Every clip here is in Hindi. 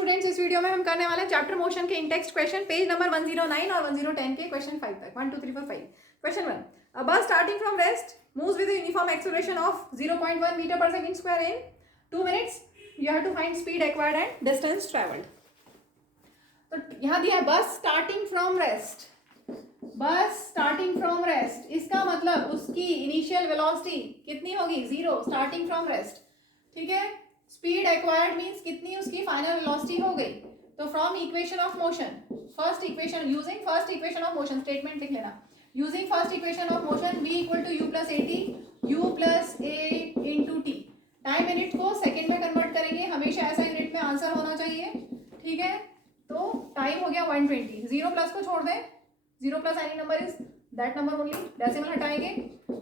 स्टूडेंट्स, इस वीडियो में हम करने वाले हैं चैप्टर मोशन के इंटेक्स्ट क्वेश्चन पेज नंबर 109 और 1010 के क्वेश्चन 5 तक 1 2 3 4 5। Question 1, a bus starting from rest moves with a uniform acceleration of 0.1 meter per second square in 2 minutes. You have to find speed acquired and distance traveled. तो यहाँ दिया बस स्टार्टिंग फ्रॉम रेस्ट, बस स्टार्टिंग फ्रॉम रेस्ट, इसका मतलब उसकी इनिशियल वेलोसिटी कितनी होगी? 0, स्टार्टिंग फ्रॉम रेस्ट। ठीक है, स्पीड एक्वायर्ड मींस कितनी उसकी फाइनल वेलोसिटी हो गई। तो from equation of motion, first equation using first equation of motion, statement लिख लेना, using first equation of motion v equal to u plus a t, u plus a into t. Time unit को सेकेंड में कन्वर्ट करेंगे, हमेशा ऐसा यूनिट में आंसर होना चाहिए। ठीक है, तो टाइम हो गया 120, 0 प्लस को छोड़ दें, 0 plus any number is that number only, decimal हटाएंगे,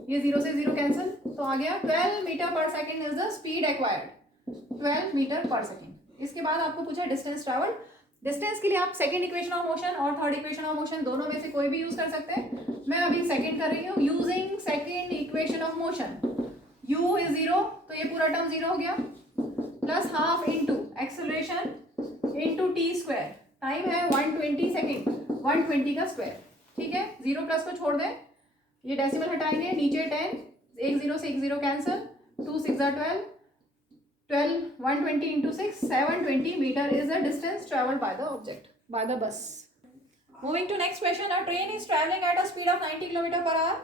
ये 0 से 0 कैंसिल, तो आ गया 12 metre per second is the speed acquired, 12 metre per second. इसके बाद आपको पूछा डिस्टेंस ट्रैवल। डिस्टेंस के लिए आप सेकेंड इक्वेशन ऑफ मोशन और थर्ड इक्वेशन ऑफ मोशन दोनों में से कोई भी यूज कर सकते हैं। मैं अभी सेकेंड कर रही हूँ, using second equation of motion, u is 0, तो ये पूरा टर्म 0 हो गया, plus half into acceleration into T square, time है 120 सेकेंड, 120 का स्क्वायर। ठीक है, 0 प्लस को छोड़ दें, ये डेसिमल हटाएंगे, नीचे 10, एक 0 से एक 0 cancel, 2 6 12, 12 120 into 6 720 meter is the distance traveled by the object, by the bus. Moving to next question, a train is traveling at a speed of 90 km per hour.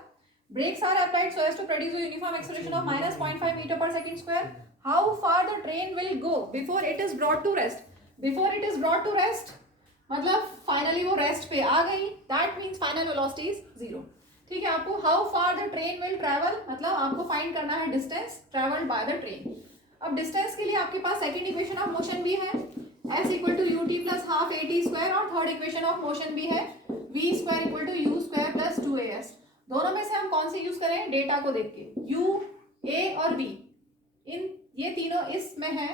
Brakes are applied so as to produce a uniform acceleration of minus 0.5 meter per second square. How far the train will go before it is brought to rest? Before it is brought to rest मतलब फाइनली वो रेस्ट पे आ गई, that means final velocity is 0। ठीक है, आपको how far the train will travel मतलब आपको फाइंड करना है distance travelled by the train. अब डिस्टेंस के लिए आपके पास सेकंड इक्वेशन ऑफ मोशन भी है, s equal to u t plus half a t square, और थर्ड इक्वेशन ऑफ मोशन भी है v square equal to u square plus 2as। दोनों में से हम कौन सी यूज करें? डेटा को देख के, u, a और v, इन ये तीनों इसमें है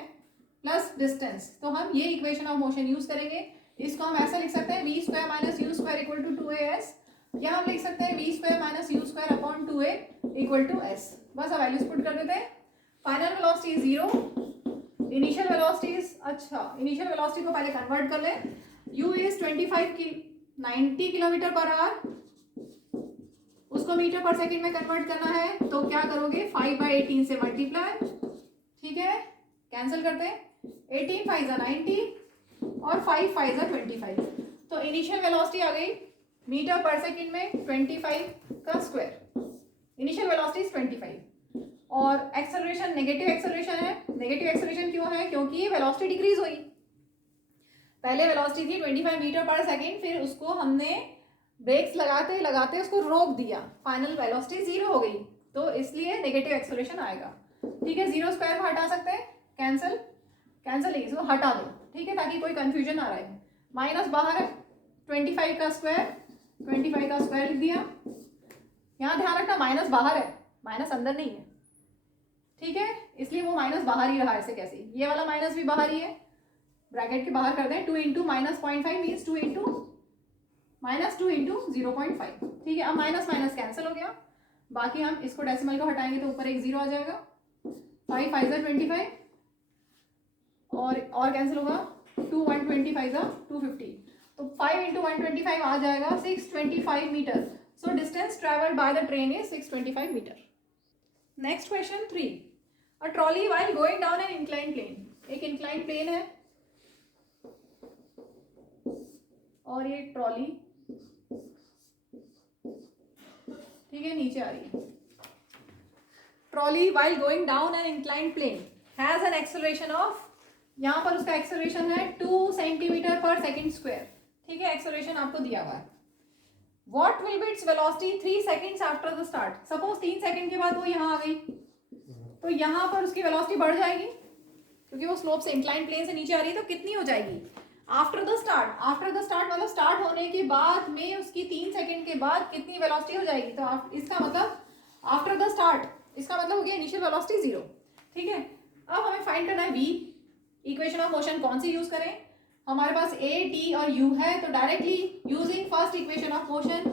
प्लस डिस्टेंस, तो हम ये इक्वेशन ऑफ मोशन यूज करेंगे। इसको हम ऐसा लिख सकते हैं v square minus u square equal to 2as, या हम लिख सकते हैं v square minus u square upon 2a equal to s। बस अब वैल्यूज पुट कर देते हैं। Final velocity 0, initial velocity is, अच्छा इनिशियल वेलोसिटी को पहले कन्वर्ट कर लें, u is 90 kilometre per hour, उसको मीटर पर सेकेंड में कन्वर्ट करना है, तो क्या करोगे? 5/18 से मल्टीप्लाई, ठीक है, कैंसिल करते हैं, 18 5 90 और 5 5 25, तो इनिशियल वेलोसिटी आ गई मीटर पर सेकेंड में 25 का स्क्वायर, इनिशियल वेलोसिटी इज 25, और एक्सेलरेशन नेगेटिव एक्सेलरेशन है। नेगेटिव एक्सेलरेशन क्यों है? क्योंकि वेलोसिटी डिक्रीज हुई, पहले वेलोसिटी थी 25 मीटर पर सेकेंड, फिर उसको हमने ब्रेक्स लगाते लगाते उसको रोक दिया, फाइनल वेलोसिटी 0 हो गई, तो इसलिए नेगेटिव एक्सेलरेशन आएगा। ठीक है, 0 स्क्वायर को हटा सकते हैं, कैंसिल कैंसिल नहीं, इसको हटा दो, ठीक है, ताकि कोई कंफ्यूजन आ रहा है। माइनस बाहर है, 25 का स्क्वायर, 25 का स्क्वायर लिख दिया। यहाँ ध्यान रखना माइनस बाहर है, माइनस अंदर नहीं है, ठीक है, इसलिए वो माइनस बाहर ही रहा। ऐसे कैसे? ये वाला माइनस भी बाहर ही है, ब्रैकेट के बाहर कर दें, 2 into minus 0.5 means 2 into minus 2 into 0.5। ठीक है, अब माइनस माइनस कैंसिल हो गया, बाकी हम इसको डेसिमल को हटाएंगे तो ऊपर एक 0 आ जाएगा, 5 5 25 और कैंसिल होगा, 2 125 250, तो 5 इंटू 125 आ जाएगा 625 metre. So distance travelled by the train is 625 metre. Next question 3, a trolley while going down an incline plane, एक इंक्लाइन प्लेन है और ये ट्रॉली, ठीक है, नीचे आ रही है। Trolley while going down an incline plane has an acceleration of, यहाँ पर उसका एक्सेलरेशन है 2 सेंटीमीटर पर सेकेंड स्क्वायर। ठीक है, एक्सेलरेशन आपको दिया हुआ है। What will be its velocity 3 seconds after the start? Suppose 3 second के बाद वो यहाँ आ गई, तो यहाँ पर उसकी वेलोसिटी बढ़ जाएगी, क्योंकि वो स्लोप से इंक्लाइन प्लेन से नीचे आ रही है, तो कितनी हो जाएगी? After the start, after the start मतलब स्टार्ट होने के बाद में उसकी 3 सेकंड के बाद कितनी वेलोसिटी हो जाएगी? तो इसका मतलब आफ्टर द स्टार्ट, इसका मतलब हो गया इनिशियल वेलोसिटी 0। ठीक है, अब हमें फाइंड करना है v, इक्वेशन ऑफ मोशन कौन सी यूज करें? हमारे पास a, t और u है, तो directly using first equation of motion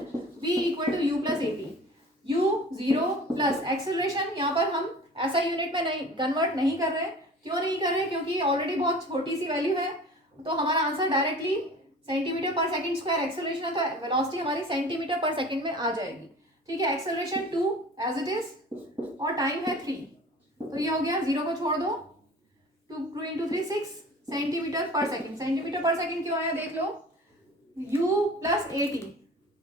v equal to u plus a t, u 0 plus acceleration, यहाँ पर हम ऐसा यूनिट में नहीं कन्वर्ट नहीं कर रहे हैं। क्यों नहीं कर रहे? क्योंकि ऑलरेडी बहुत छोटी सी वैल्यू है, तो हमारा answer directly centimetre per second square acceleration है, तो वेलोसिटी हमारी सेंटीमीटर पर सेकंड में आ जाएगी। ठीक है, एक्सेलरेशन 2 एज इट इज और टाइम है 3, तो ये हो गया, 0 को छोड़ दो, 2 into 3 6 centimetre per second. Centimetre per second क्यों आया देख लो, u plus a t,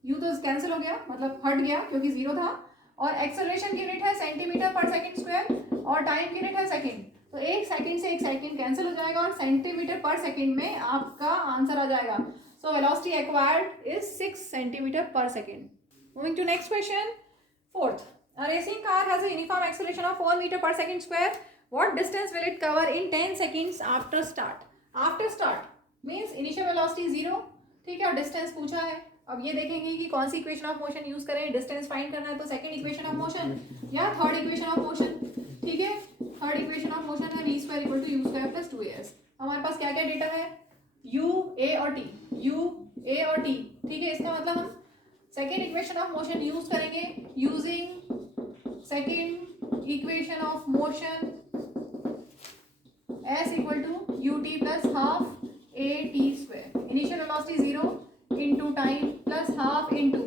you तो कैंसिल हो गया, मतलब हट गया क्योंकि 0 था, और एक्सेलरेशन की यूनिट है सेंटीमीटर पर सेकंड स्क्वायर और टाइम की यूनिट है सेकंड, तो एक सेकंड से एक सेकंड कैंसिल हो जाएगा और सेंटीमीटर पर सेकंड में आपका आंसर आ जाएगा। So velocity acquired is 6 centimetre per second. Moving to next question, fourth, a racing car has a uniform acceleration of 4 meter per second square. What distance will it cover in 10 seconds after start? After start means initial velocity 0, ठीक है, और डिस्टेंस पूछा है। अब ये देखेंगे कि कौन सी इक्वेशन ऑफ मोशन यूज करें, डिस्टेंस फाइंड करना है तो सेकंड इक्वेशन ऑफ मोशन या थर्ड इक्वेशन ऑफ मोशन। ठीक है, थर्ड इक्वेशन ऑफ मोशन है v square equal to u square plus 2as। हमारे पास क्या क्या डेटा है, u, a और t, u, a और t। ठीक है, इसका मतलब हम second equation of motion use करेंगे using second equation of motion s equal to ut plus half a t square, initial velocity 0 into time plus half into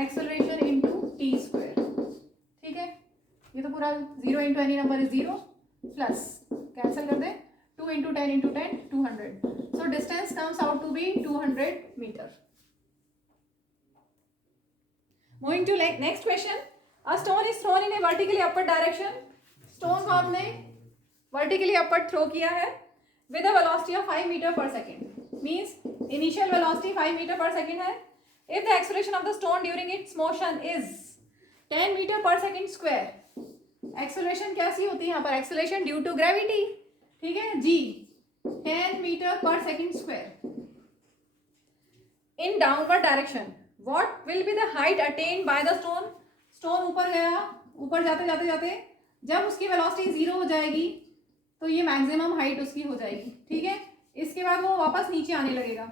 acceleration into t square. ठीक है, ये तो पूरा 0 इंटू any number is 0 plus cancel कर दे, 2 into 10 into 10 200, so distance comes out to be 200 metre. Moving to next question, a stone is thrown in a vertically upward direction. Stone को आपने vertically upward throw किया है with a velocity of 5 meter per second. Means initial velocity 5 meter per second है. If the acceleration of the stone during its motion is 10 meter per second square, acceleration कैसी होती है यहाँ पर, acceleration due to gravity, ठीक है, g 10 meter per second square in downward direction. What will be the height attained by the stone? Stone ऊपर गया, ऊपर जाते जाते जाते जब उसकी वेलोसिटी 0 हो जाएगी तो ये मैक्सिमम हाइट उसकी हो जाएगी। ठीक है, इसके बाद वो वापस नीचे आने लगेगा,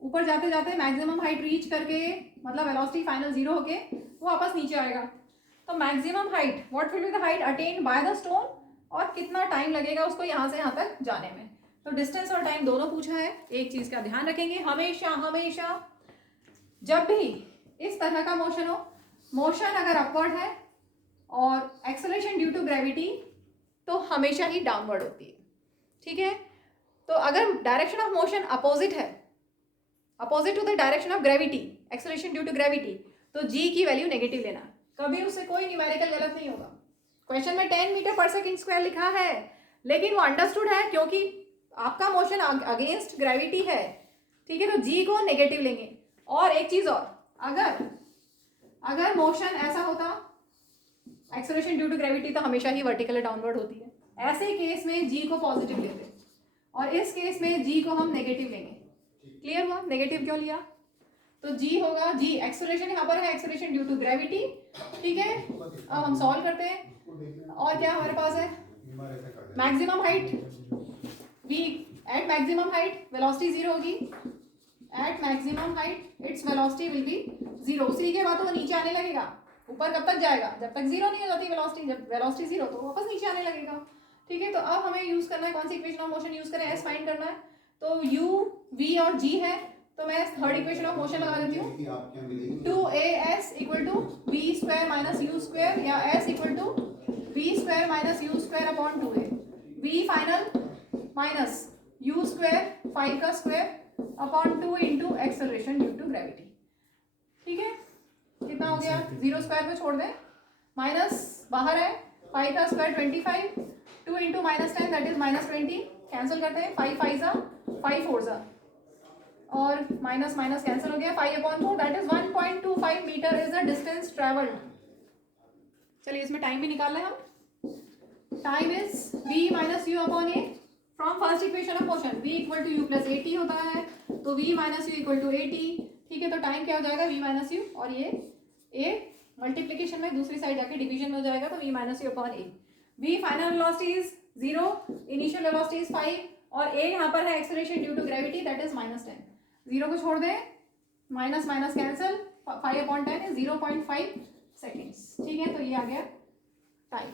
ऊपर जाते जाते मैक्सिमम हाइट रीच करके, मतलब वेलोसिटी फाइनल 0 होके वो वापस नीचे आएगा। तो maximum height, what will be the height attend by the stone, और कितना टाइम लगेगा उसको यहाँ से यहाँ तक जाने में। तो डिस्टेंस और टाइम दोनों पूछा है। एक चीज का ध्यान रखेंगे, हमेशा हमेशा जब भी इस तरह का मोशन हो, मोशन अगर अपवर्ड है और एक्सेलरेशन ड्यू टू ग्रेविटी, तो हमेशा ही डाउनवर्ड होती है। ठीक है, तो अगर डायरेक्शन ऑफ मोशन अपोजिट है, opposite to the direction of gravity, acceleration due to gravity, तो जी की वैल्यू नेगेटिव लेना, कभी उससे कोई न्यूमेरिकल गलत नहीं होगा। क्वेश्चन में 10 मीटर पर सेकेंड स्क्वायर लिखा है, लेकिन वो अंडरस्टूड है क्योंकि आपका मोशन अगेंस्ट ग्रेविटी है। ठीक है, तो जी को नेगेटिव लेंगे। और एक चीज और, अगर मोशन ऐसा होता एक्सेलरेशन ड्यू टू ग्रेविटी, तो हमेशा ही वर्टिकल डाउनवर्ड होती है, ऐसे केस में जी को पॉजिटिव लेते और इस केस में जी को हम नेगेटिव लेंगे। क्लियर हुआ, नेगेटिव क्यों लिया, तो जी होगा, जी एक्सेलरेशन यहाँ पर है, एक्सेलरेशन ड्यू टू ग्रेविटी। ठीक है, अब हम सॉल्व करते हैं, और क्या हमारे पास है, maximum height v at maximum height velocity 0 होगी, at maximum height its velocity will be 0। उसी के बाद वो नीचे आने लगेगा, ऊपर कब तक जाएगा, जब तक 0 नहीं हो जाती वेलोसिटी, जब वेलोसिटी 0 तो वापस नीचे आने लगेगा। ठीक है, तो अब हमें यूज करना है कौन सी इक्वेशन ऑफ मोशन यूज करें, एस फाइंड करना है, तो u v और g है, तो मैं थर्ड इक्वेशन ऑफ मोशन लगा देती हूँ, 2as equal to v square minus u square, या s equal to v square minus u square upon 2a, v final minus u square 5 का square upon 2 into acceleration due to gravity. ठीक है, कितना हो गया, 0 स्क्वायर में छोड़ दें, माइनस बाहर है, 5 का square 25, 2 into minus 10 that is minus 20, cancel करते हैं, 5 5 सा 5 4 सा, और माइनस माइनस कैंसिल हो गया, 5 upon 4 that is 1.25 metre is the distance travelled. चलिए इसमें टाइम भी निकाल लें हम, time is v minus u upon a, from first equation of motion v equal to u plus a t होता है, तो v minus u equal to 80। ठीक है, तो टाइम क्या हो जाएगा, v माइनस यू, और ये a मल्टीप्लीकेशन में दूसरी साइड जाके डिवीजन में हो जाएगा, तो v minus u upon a। v final velocity is 0, initial velocity is 5, और a यहाँ पर है acceleration due to gravity that is minus 10, 0 को छोड़ दें, minus minus cancel, 5 upon 10 is 0.5 seconds. ठीक है, तो ये आ गया टाइम।